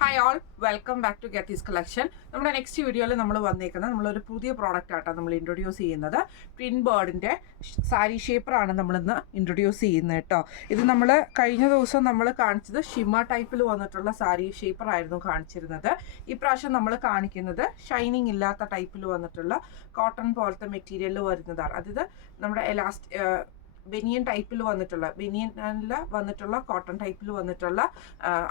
Hi all, welcome back to ഗെത്തീസ് collection. നമ്മുടെ next വീഡിയോയിൽ നമ്മൾ വന്നേക്കുന്നത് നമ്മളൊരു പുതിയ പ്രോഡക്റ്റ് ആയിട്ടാണ് നമ്മൾ ഇൻട്രൊഡ്യൂസ് ചെയ്യുന്നത്. ട്വിൻ ബേർഡിൻ്റെ സാരി ഷേപ്പറാണ് നമ്മളിന്ന് ഇൻട്രൊഡ്യൂസ് ചെയ്യുന്നത് കേട്ടോ. ഇത് നമ്മൾ കഴിഞ്ഞ ദിവസം നമ്മൾ കാണിച്ചത് ഷിമ്മ ടൈപ്പിൽ വന്നിട്ടുള്ള സാരി ഷേപ്പറായിരുന്നു കാണിച്ചിരുന്നത്. ഈ പ്രാവശ്യം നമ്മൾ കാണിക്കുന്നത് ഷൈനിങ് ഇല്ലാത്ത ടൈപ്പിൽ വന്നിട്ടുള്ള കോട്ടൺ പോലത്തെ മെറ്റീരിയൽ വരുന്നതാണ്. അതായത് നമ്മുടെ ബനിയൻ ടൈപ്പിൽ വന്നിട്ടുള്ള കോട്ടൺ ടൈപ്പിൽ വന്നിട്ടുള്ള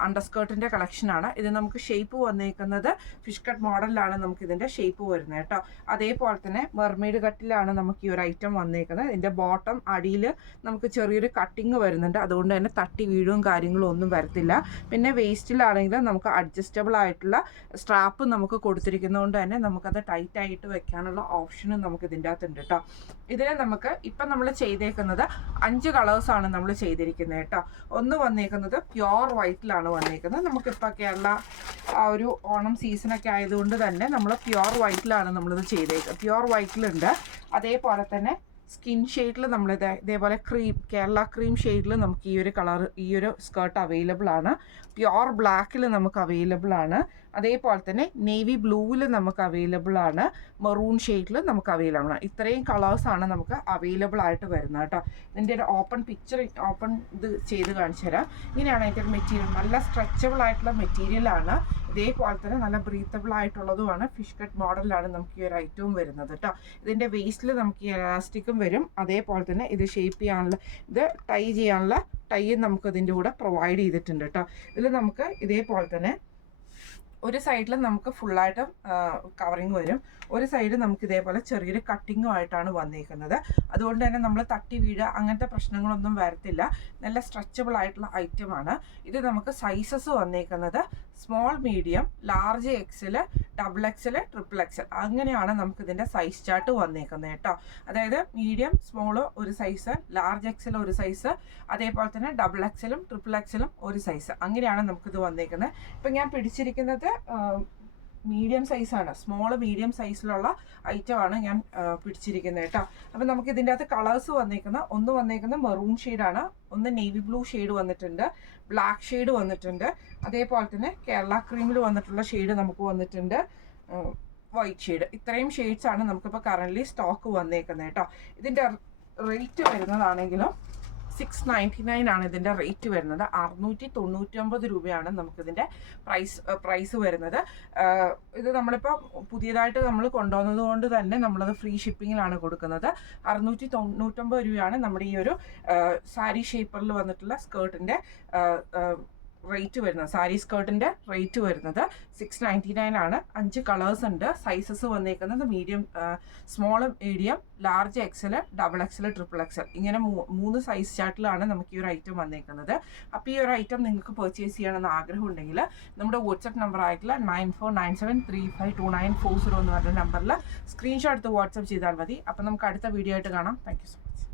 അണ്ടർസ്കേർട്ടിൻ്റെ കളക്ഷനാണ്. ഇത് നമുക്ക് ഷേപ്പ് വന്നേക്കുന്നത് ഫിഷ് കട്ട് മോഡലിലാണ് നമുക്ക് ഇതിൻ്റെ ഷേപ്പ് വരുന്നത് കേട്ടോ. അതേപോലെ തന്നെ മെർമെയ്ഡ് കട്ടിലാണ് നമുക്ക് ഈ ഒരു ഐറ്റം വന്നേക്കുന്നത്. ഇതിൻ്റെ ബോട്ടം അടിയിൽ നമുക്ക് ചെറിയൊരു കട്ടിങ് വരുന്നുണ്ട്, അതുകൊണ്ട് തന്നെ തട്ടി വീഴും കാര്യങ്ങളും ഒന്നും വരത്തില്ല. പിന്നെ വേസ്റ്റിലാണെങ്കിൽ നമുക്ക് അഡ്ജസ്റ്റബിൾ ആയിട്ടുള്ള സ്ട്രാപ്പ് നമുക്ക് കൊടുത്തിരിക്കുന്നതുകൊണ്ട് തന്നെ നമുക്കത് ടൈറ്റായിട്ട് വെക്കാനുള്ള ഓപ്ഷനും നമുക്ക് ഇതിൻ്റെ അകത്തുണ്ട് കേട്ടോ. ഇതിനെ നമുക്ക് ഇപ്പം നമ്മൾ ചെയ്തേക്കുന്നത് 5 കളേഴ്സാണ് നമ്മൾ ചെയ്തിരിക്കുന്നത് കേട്ടോ. ഒന്ന് വന്നേക്കുന്നത് പ്യുവർ വൈറ്റിലാണ് വന്നേക്കുന്നത്. നമുക്കിപ്പോൾ കേരള ആ ഒരു ഓണം സീസണൊക്കെ ആയതുകൊണ്ട് തന്നെ നമ്മൾ പ്യുവർ വൈറ്റിലാണ് നമ്മളിത് ചെയ്തേക്കുന്നത്. പ്യുവർ വൈറ്റിലുണ്ട്. അതേപോലെ തന്നെ സ്കിൻ ഷെയ്ഡിൽ നമ്മളിത് ഇതേപോലെ കേരള ക്രീം ഷെയ്ഡിൽ നമുക്ക് ഈ ഒരു സ്കേർട്ട് അവൈലബിൾ ആണ്. പ്യുവർ ബ്ലാക്കിൽ നമുക്ക് അവൈലബിൾ ആണ്. അതേപോലെ തന്നെ നേവി ബ്ലൂവിൽ നമുക്ക് അവൈലബിൾ ആണ്. മെറൂൺ ഷെയ്ഡിൽ നമുക്ക് അവൈലബിൾ ആണ്. ഇത്രയും കളേഴ്സാണ് നമുക്ക് അവൈലബിൾ ആയിട്ട് വരുന്നത് കേട്ടോ. ഇതിൻ്റെ ഒരു ഓപ്പൺ ഇത് ചെയ്ത് കാണിച്ചു തരാം. ഇങ്ങനെയാണ് അതിൻ്റെ ഒരു മെറ്റീരിയൽ. നല്ല സ്ട്രെച്ചബിൾ ആയിട്ടുള്ള മെറ്റീരിയലാണ്. ഇതേപോലെ തന്നെ നല്ല ബ്രീത്തബിൾ ആയിട്ടുള്ളതുമാണ്. ഫിഷ് കട്ട് മോഡലിലാണ് നമുക്ക് ഈ ഒരു ഐറ്റവും വരുന്നത് കേട്ടോ. ഇതിൻ്റെ വേസ്റ്റിൽ നമുക്ക് ഈ എലാസ്റ്റിക്കും വരും. അതേപോലെ തന്നെ ഇത് ഷേപ്പ് ചെയ്യാനുള്ള ടൈ ചെയ്യാനുള്ള ടൈയും നമുക്ക് ഇതിൻ്റെ കൂടെ പ്രൊവൈഡ് ചെയ്തിട്ടുണ്ട് കേട്ടോ. ഇതിൽ നമുക്ക് ഇതേപോലെ തന്നെ ഒരു സൈഡിൽ നമുക്ക് ഫുള്ളായിട്ട് കവറിങ് വരും, ഒരു സൈഡ് നമുക്ക് ഇതേപോലെ ചെറിയൊരു കട്ടിങ്ങുമായിട്ടാണ് വന്നിരിക്കുന്നത്. അതുകൊണ്ട് തന്നെ നമ്മൾ തട്ടി വീഴുക അങ്ങനത്തെ പ്രശ്നങ്ങളൊന്നും വരത്തില്ല. നല്ല സ്ട്രെച്ചബിൾ ആയിട്ടുള്ള ഐറ്റമാണ്. ഇത് നമുക്ക് സൈസസ് വന്നേക്കുന്നത് small, medium, large, XL, double XL, triple XL അങ്ങനെയാണ് നമുക്ക് ഇതിൻ്റെ സൈസ് ചാർട്ട് വന്നേക്കുന്നത് കേട്ടോ. അതായത് മീഡിയം, സ്മോള് ഒരു സൈസ്, ലാർജ് എക്സൽ ഒരു സൈസ്, അതേപോലെ തന്നെ ഡബിൾ എക്സലും ട്രിപ്പിൾ എക്സലും ഒരു സൈസ്, അങ്ങനെയാണ് നമുക്കിത് വന്നേക്കുന്നത്. ഇപ്പം ഞാൻ പിടിച്ചിരിക്കുന്നത് മീഡിയം സൈസാണ്. സ്മോള് മീഡിയം സൈസിലുള്ള ഐറ്റമാണ് ഞാൻ പിടിച്ചിരിക്കുന്നത് കേട്ടോ. അപ്പം നമുക്ക് ഇതിൻ്റെ അകത്ത് കളേഴ്സ് ഒന്ന് വന്നേക്കുന്നത് മെറൂൺ ഷെയ്ഡാണ്, ഒന്ന് നേവി ബ്ലൂ ഷെയ്ഡ് വന്നിട്ടുണ്ട്, ബ്ലാക്ക് ഷെയ്ഡ് വന്നിട്ടുണ്ട്, അതേപോലെ തന്നെ കേരള ക്രീമിൽ വന്നിട്ടുള്ള ഷെയ്ഡ് നമുക്ക് വന്നിട്ടുണ്ട്, വൈറ്റ് ഷെയ്ഡ്. ഇത്രയും ഷെയ്ഡ്സാണ് നമുക്കിപ്പോൾ കറൻ്റ്ലി സ്റ്റോക്ക് വന്നേക്കുന്നത് കേട്ടോ. ഇതിൻ്റെ റേറ്റ് വരുന്നതാണെങ്കിലും 699 ആണ് ഇതിൻ്റെ റേറ്റ് വരുന്നത്. 699 രൂപയാണ് നമുക്കിതിൻ്റെ പ്രൈസ് വരുന്നത്. ഇത് നമ്മളിപ്പോൾ പുതിയതായിട്ട് നമ്മൾ കൊണ്ടുവന്നത് കൊണ്ട് തന്നെ നമ്മളത് ഫ്രീ ഷിപ്പിങ്ങിലാണ് കൊടുക്കുന്നത്. 699 രൂപയാണ് നമ്മുടെ ഈ ഒരു സാരി ഷേപ്പറിൽ വന്നിട്ടുള്ള സ്കേർട്ടിൻ്റെ റേറ്റ് വരുന്നത്. സാരി സ്കേർട്ടിൻ്റെ റേറ്റ് വരുന്നത് 699 ആണ്. 5 കളേഴ്സ് ഉണ്ട്. സൈസസ് വന്നേക്കുന്നത് medium, small, medium, large XL, double XL, triple Excel ഇങ്ങനെ 3 സൈസ് ചാർട്ടിലാണ് നമുക്ക് ഈ ഒരു ഐറ്റം വന്നേക്കുന്നത്. അപ്പോൾ ഈ ഒരു ഐറ്റം നിങ്ങൾക്ക് പർച്ചേസ് ചെയ്യണമെന്ന് ആഗ്രഹമുണ്ടെങ്കിൽ നമ്മുടെ വാട്സപ്പ് നമ്പർ ആയിട്ടുള്ള 9497352940 എന്ന് പറഞ്ഞ നമ്പറിൽ സ്ക്രീൻഷോട്ട് എടുത്ത് വാട്സപ്പ് ചെയ്താൽ മതി. അപ്പോൾ നമുക്ക് അടുത്ത വീഡിയോ ആയിട്ട് കാണാം. Thank you so much.